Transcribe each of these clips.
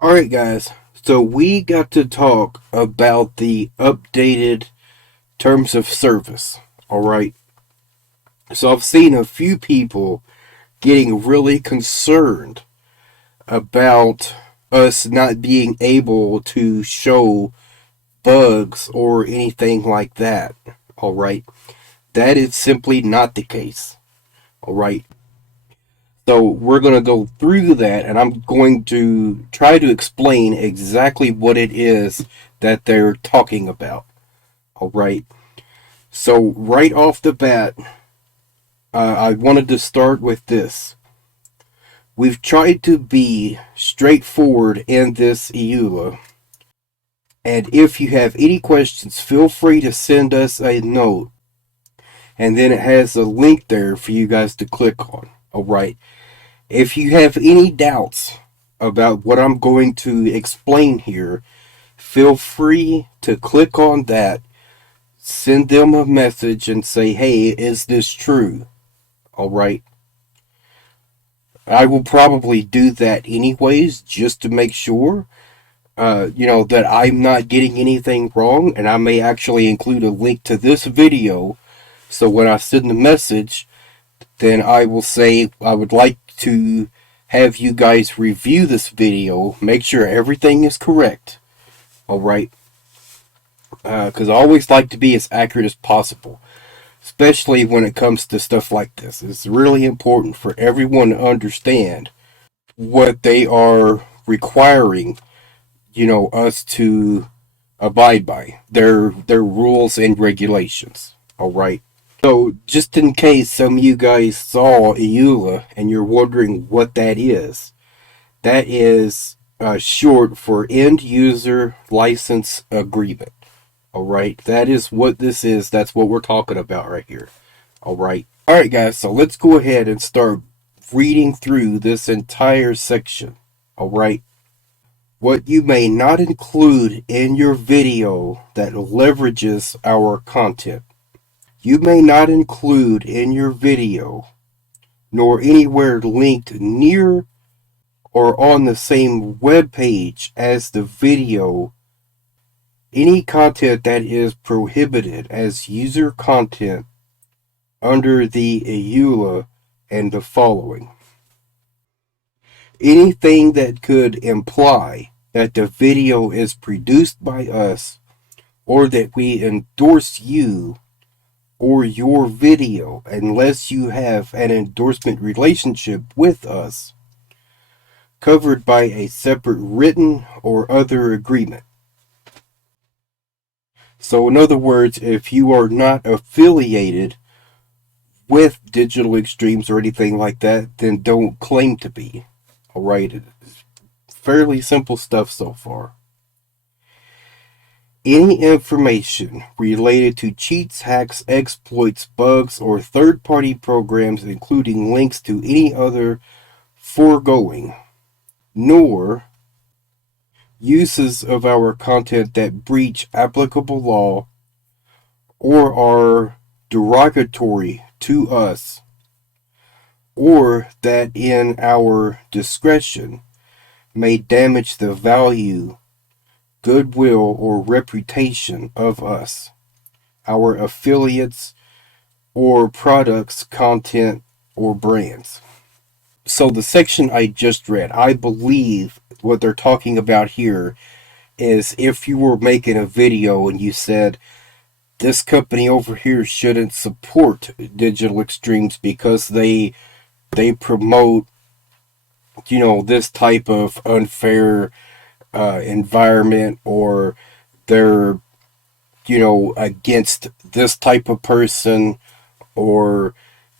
Alright, guys, so we got to talk about the updated terms of service. Alright, so I've seen a few people getting really concerned about us not being able to show bugs or anything like that. Alright, that is simply not the case. Alright, so we're going to go through that and I'm going to try to explain exactly what it is that they're talking about. All right. So, right off the bat, I wanted to start with this. We've tried to be straightforward in this EULA. And if you have any questions, feel free to send us a note. And then it has a link there for you guys to click on. All right. If you have any doubts about what I'm going to explain here, feel free to click on that, send them a message, and say, hey, is this true? All right. I will probably do that anyways, just to make sure, that I'm not getting anything wrong, and I may actually include a link to this video. So when I send the message, then I will say I would like to have you guys review this video, make sure everything is correct. All right, because I always like to be as accurate as possible, especially when it comes to stuff like this. It's really important for everyone to understand what they are requiring, us to abide by their rules and regulations. All right. So, just in case some of you guys saw EULA and you're wondering what that is short for End User License Agreement. All right, that is what this is. That's what we're talking about right here. All right. All right, guys. So let's go ahead and start reading through this entire section. All right. What you may not include in your video that leverages our content. You may not include in your video, nor anywhere linked near or on the same web page as the video, any content that is prohibited as user content under the EULA and the following. Anything that could imply that the video is produced by us or that we endorse you or your video unless you have an endorsement relationship with us covered by a separate written or other agreement. So, in other words, if you are not affiliated with Digital Extremes or anything like that, then don't claim to be. Alright, it's fairly simple stuff so far. Any information related to cheats, hacks, exploits, bugs, or third party programs, including links to any other foregoing, nor uses of our content that breach applicable law or are derogatory to us, or that in our discretion may damage the value, goodwill, or reputation of us, our affiliates, or products, content, or brands. So, the section I just read, I believe what they're talking about here is if you were making a video and you said, this company over here shouldn't support Digital Extremes because they promote this type of unfair environment, or they're against this type of person, or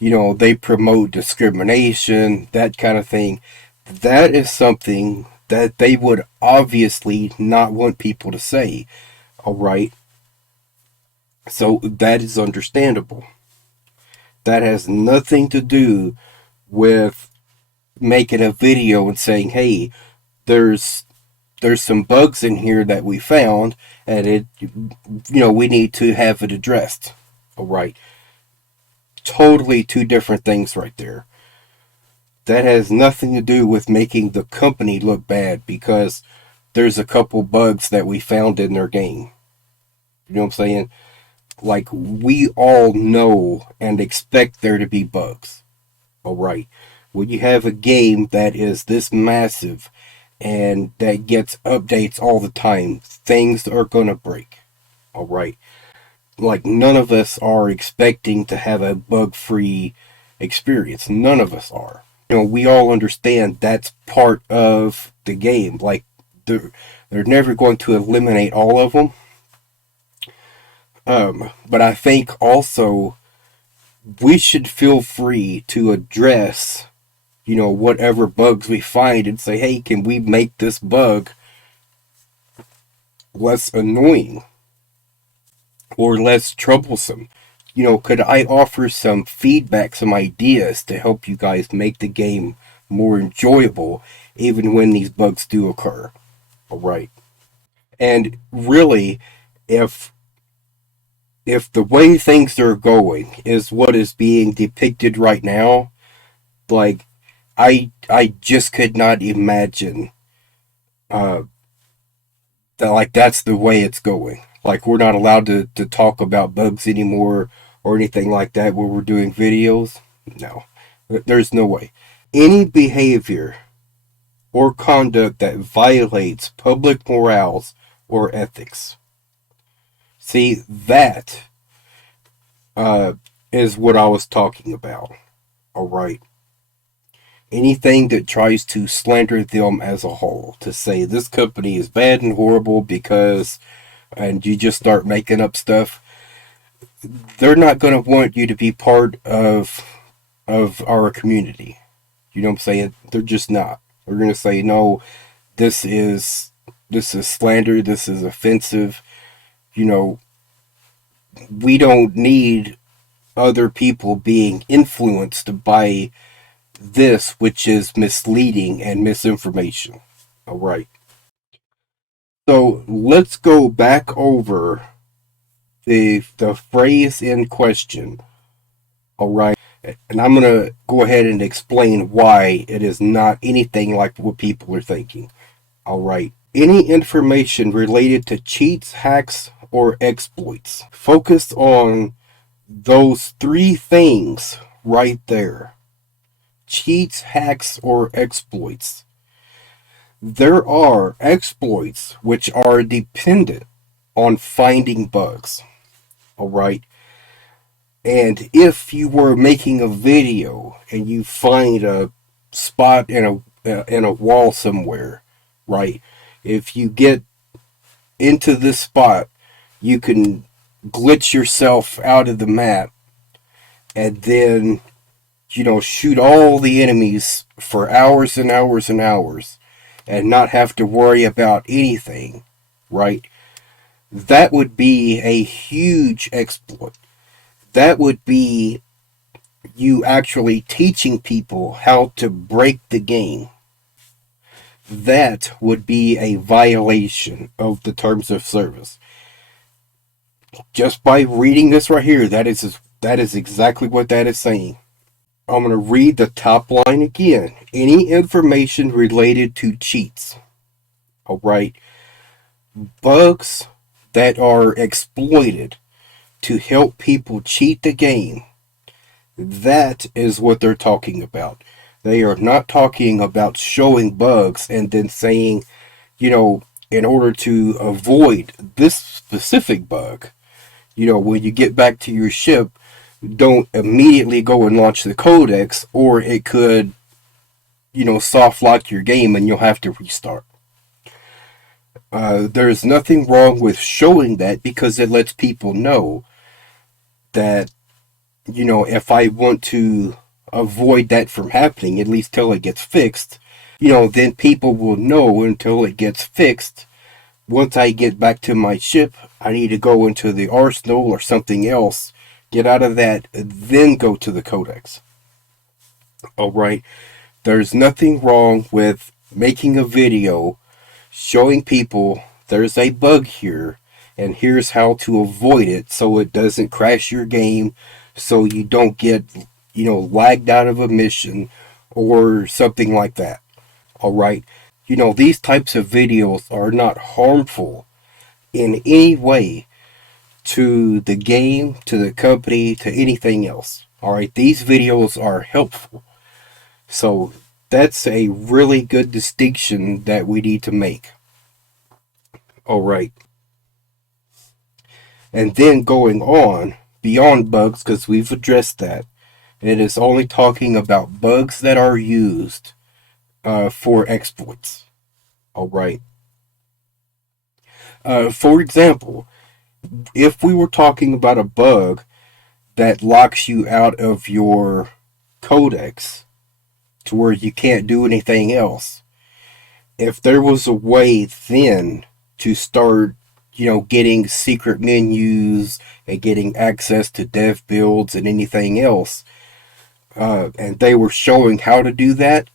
they promote discrimination, that kind of thing. That is something that they would obviously not want people to say. All right, so that is understandable. That has nothing to do with making a video and saying, hey, there's some bugs in here that we found, and we need to have it addressed. All right, totally two different things right there. That has nothing to do with making the company look bad because there's a couple bugs that we found in their game. You know what I'm saying? Like, we all know and expect there to be bugs. Alright. When you have a game that is this massive and that gets updates all the time, things are gonna break. Alright. Like, none of us are expecting to have a bug free experience. None of us are. We all understand that's part of the game. Like, they're never going to eliminate all of them. But I think also we should feel free to address, whatever bugs we find and say, hey, can we make this bug less annoying or less troublesome? Could I offer some feedback, some ideas to help you guys make the game more enjoyable, even when these bugs do occur? All right. And really, if the way things are going is what is being depicted right now, like, I just could not imagine uh, that, like, that's the way it's going. Like, we're not allowed to talk about bugs anymore or anything like that where we're doing videos. No, there's no way. Any behavior or conduct that violates public morals or ethics. See, that is what I was talking about. All right. Anything that tries to slander them as a whole, to say this company is bad and horrible because, and you just start making up stuff, they're not going to want you to be part of our community. You know what I'm saying? They're just not. They're going to say, no, this is slander, this is offensive. You know, we don't need other people being influenced by this, which is misleading and misinformation. All right. So let's go back over the phrase in question. All right. And I'm going to go ahead and explain why it is not anything like what people are thinking. All right. Any information related to cheats, hacks, or exploits. Focus on those three things right there. Cheats, hacks, or exploits. There are exploits which are dependent on finding bugs. Alright? And if you were making a video and you find a spot in a wall somewhere, right? If you get into this spot, you can glitch yourself out of the map and then, shoot all the enemies for hours and hours and hours and not have to worry about anything, right? That would be a huge exploit. That would be you actually teaching people how to break the game. That would be a violation of the terms of service. Just by reading this right here, that is exactly what that is saying. I'm going to read the top line again. Any information related to cheats. Alright. Bugs that are exploited to help people cheat the game. That is what they're talking about. They are not talking about showing bugs and then saying, in order to avoid this specific bug, when you get back to your ship, don't immediately go and launch the codex, or it could, soft lock your game and you'll have to restart. There's nothing wrong with showing that because it lets people know that, if I want to avoid that from happening, at least till it gets fixed, then people will know until it gets fixed. Once I get back to my ship, I need to go into the arsenal or something else, get out of that, then go to the codex. Alright, there's nothing wrong with making a video showing people there's a bug here and here's how to avoid it so it doesn't crash your game, so you don't get, lagged out of a mission, or something like that. Alright? These types of videos are not harmful in any way to the game, to the company, to anything else. Alright? These videos are helpful. So that's a really good distinction that we need to make. Alright. And then going on beyond bugs, because we've addressed that, it is only talking about bugs that are used for exploits. Alright. For example, if we were talking about a bug that locks you out of your codex to where you can't do anything else, if there was a way then to start, getting secret menus and getting access to dev builds and anything else, and they were showing how to do that,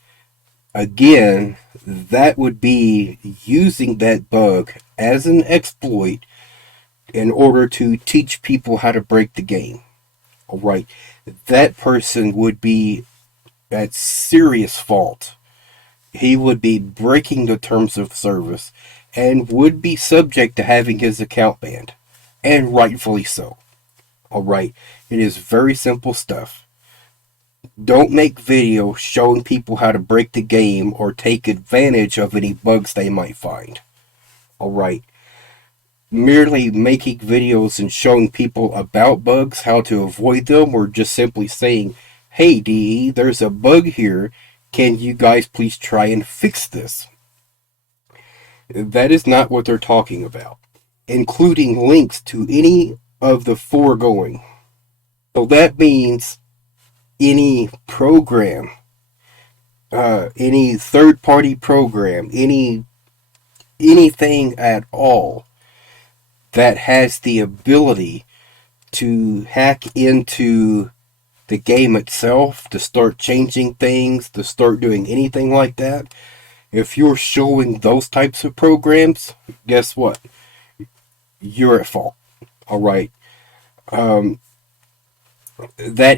again, that would be using that bug as an exploit in order to teach people how to break the game. Alright, that person would be at serious fault. He would be breaking the terms of service and would be subject to having his account banned. And rightfully so. Alright, it is very simple stuff. Don't make videos showing people how to break the game or take advantage of any bugs they might find. Alright, merely making videos and showing people about bugs, how to avoid them, or just simply saying, hey DE, there's a bug here, can you guys please try and fix this? That is not what they're talking about, including links to any of the foregoing. So that means any program, any third-party program, anything at all that has the ability to hack into the game itself, to start changing things, to start doing anything like that, if you're showing those types of programs, guess what? You're at fault. Alright? That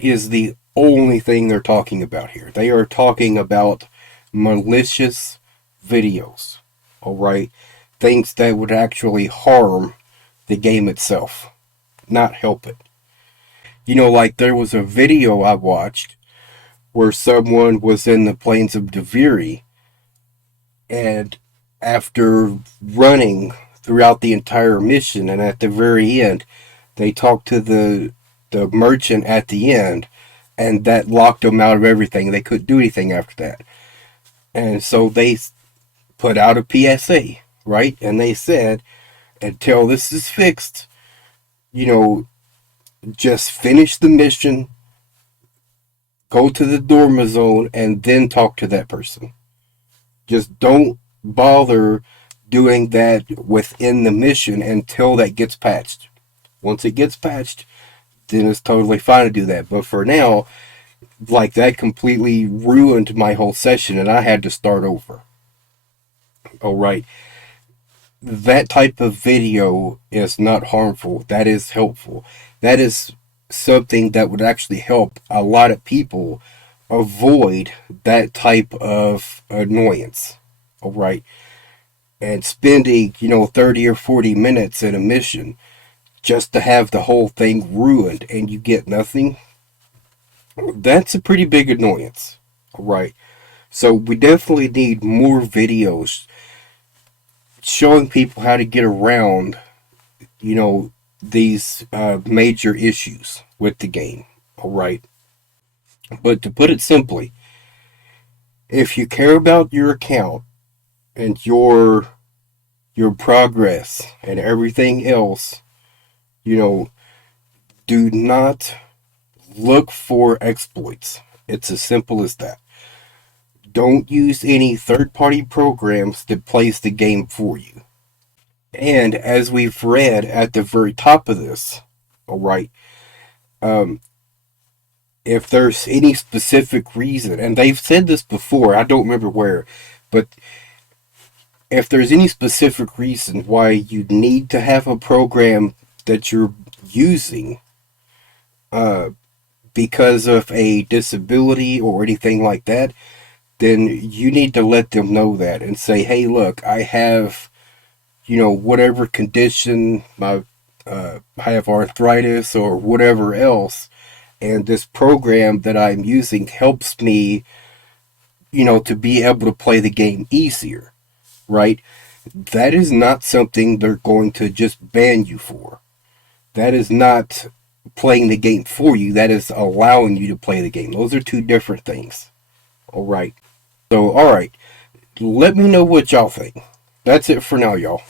is the only thing they're talking about here. They are talking about malicious videos. Alright? Things that would actually harm the game itself, not help it. Like there was a video I watched where someone was in the plains of Deviri, and after running throughout the entire mission, and at the very end, they talked to the merchant at the end, and that locked them out of everything. They couldn't do anything after that. And so they put out a PSA, right? And they said, until this is fixed, just finish the mission, go to the Dorma zone, and then talk to that person. Just don't bother doing that within the mission until that gets patched. Once it gets patched, then it's totally fine to do that. But for now, like, that completely ruined my whole session and I had to start over. Alright. That type of video is not harmful. That is helpful. That is something that would actually help a lot of people avoid that type of annoyance. Alright. And spending, 30 or 40 minutes in a mission just to have the whole thing ruined and you get nothing, that's a pretty big annoyance. Alright. So we definitely need more videos showing people how to get around, these major issues with the game. Alright. But to put it simply, if you care about your account and your progress and everything else, do not look for exploits. It's as simple as that. Don't use any third-party programs that plays the game for you. And as we've read at the very top of this, alright, if there's any specific reason, and they've said this before, I don't remember where, but if there's any specific reason why you need to have a program that you're using because of a disability or anything like that, then you need to let them know that and say, hey, look, I have, whatever condition, I have arthritis or whatever else, and this program that I'm using helps me, to be able to play the game easier, right? That is not something they're going to just ban you for. That is not playing the game for you. That is allowing you to play the game. Those are two different things. All right. So, all right. Let me know what y'all think. That's it for now, y'all.